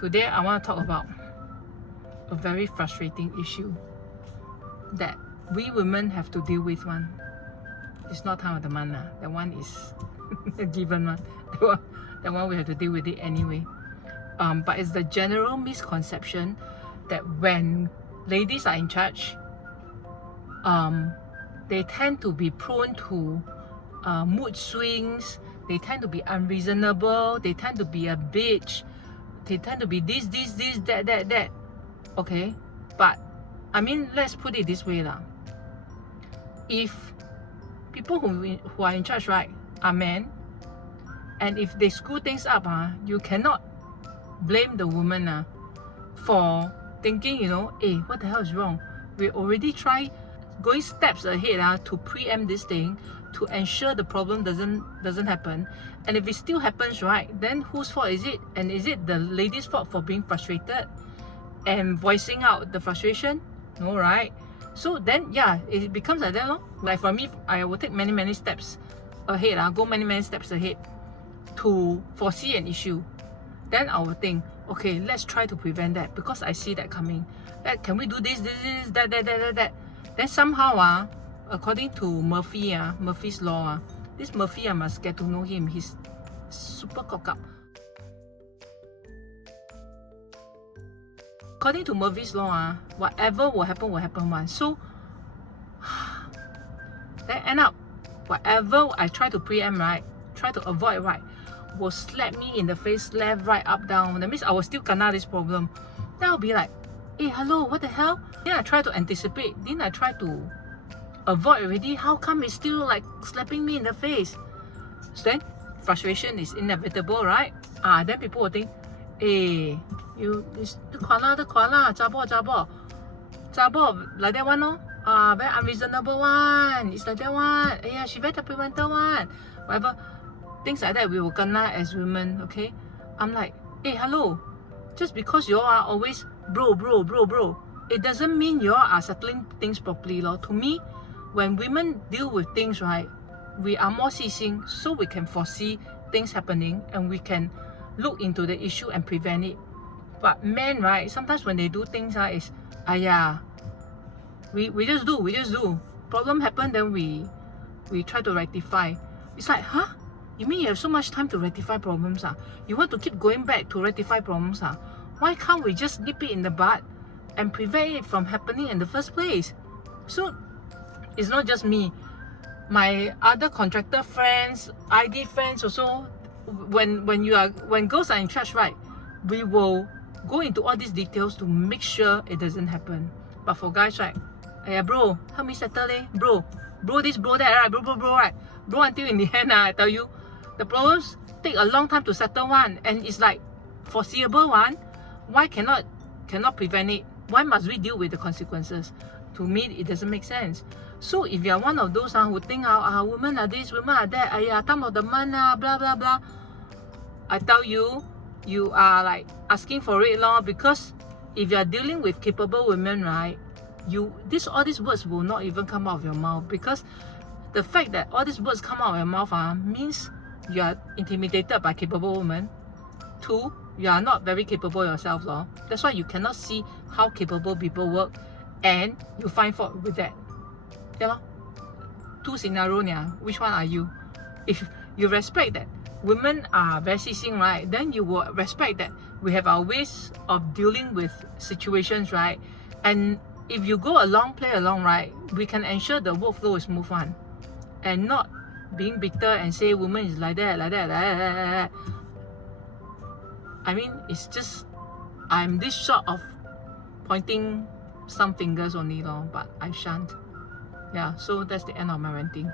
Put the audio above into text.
Today I want to talk about a very frustrating issue that we women have to deal with. One, it's not time of the month. That one is a given one. That one we have to deal with it anyway. But it's the general misconception that when ladies are in charge, they tend to be prone to mood swings. They tend to be unreasonable. They tend to be a bitch. They tend to be this, that. Okay, but I mean, let's put it this way lah. If people who are in charge, right, are men, and if they screw things up, you cannot blame the woman for thinking, hey, what the hell is wrong? We already try going steps ahead to preempt this thing, to ensure the problem doesn't happen. And if it still happens, right, then whose fault is it? And is it the lady's fault for being frustrated and voicing out the frustration? No, right? So then, yeah, it becomes like that, lor. Like for me, I will take many steps ahead. Go many steps ahead to foresee an issue. Then I will think, okay, let's try to prevent that because I see that coming. That can we do this, that. Then somehow, according to Murphy's law, this Murphy, I must get to know him. He's super cock up. According to Murphy's law, whatever will happen one. So then end up, whatever I try to preempt, right, try to avoid, right, will slap me in the face, left, right, up, down. That means I will still kena this problem. Then I'll be like, hey, hello, what the hell? Then I try to anticipate. Then I try to avoid already. How come it's still like slapping me in the face? So then frustration is inevitable, right? Then people will think, hey, the koala, zabo, like that one, no? Very unreasonable one. It's like that one. Yeah, she very temperamental one. Whatever. Things like that we will kena as women, okay? I'm like, hey, hello. Just because you all are always bro, it doesn't mean you all are settling things properly, lor. To me, when women deal with things, right, we are more seeing, so we can foresee things happening and we can look into the issue and prevent it. But men, right, sometimes when they do things, is we just do. Problem happen, then we try to rectify. It's like, huh? You mean you have so much time to rectify problems? You want to keep going back to rectify problems? Why can't we just nip it in the bud and prevent it from happening in the first place? So it's not just me. My other contractor friends, ID friends also, when girls are in charge, right, we will go into all these details to make sure it doesn't happen. But for guys, right, hey, bro, help me settle it. Bro this, bro that, right? Bro, right? Bro, until in the end, I tell you, the problems take a long time to settle one, and it's like foreseeable one. Why cannot prevent it? Why must we deal with the consequences? To me, it doesn't make sense. So if you are one of those who think women are this, women are that, time of the month, blah blah, I tell you, you are like asking for it, lor. Because if you are dealing with capable women, right, all these words will not even come out of your mouth, because the fact that all these words come out of your mouth means you are intimidated by capable women. 2, you are not very capable yourself, lor. That's why you cannot see how capable people work, and you find fault with that. Yeah, lor. 2 scenario, which one are you? If you respect that women are very seeing, right, then you will respect that we have our ways of dealing with situations, right? And if you go along, play along, right, we can ensure the workflow is smooth one, and not being bitter and say woman is like that. I mean, it's just, I'm this short of pointing some fingers only, but I shan't. Yeah, so that's the end of my ranting.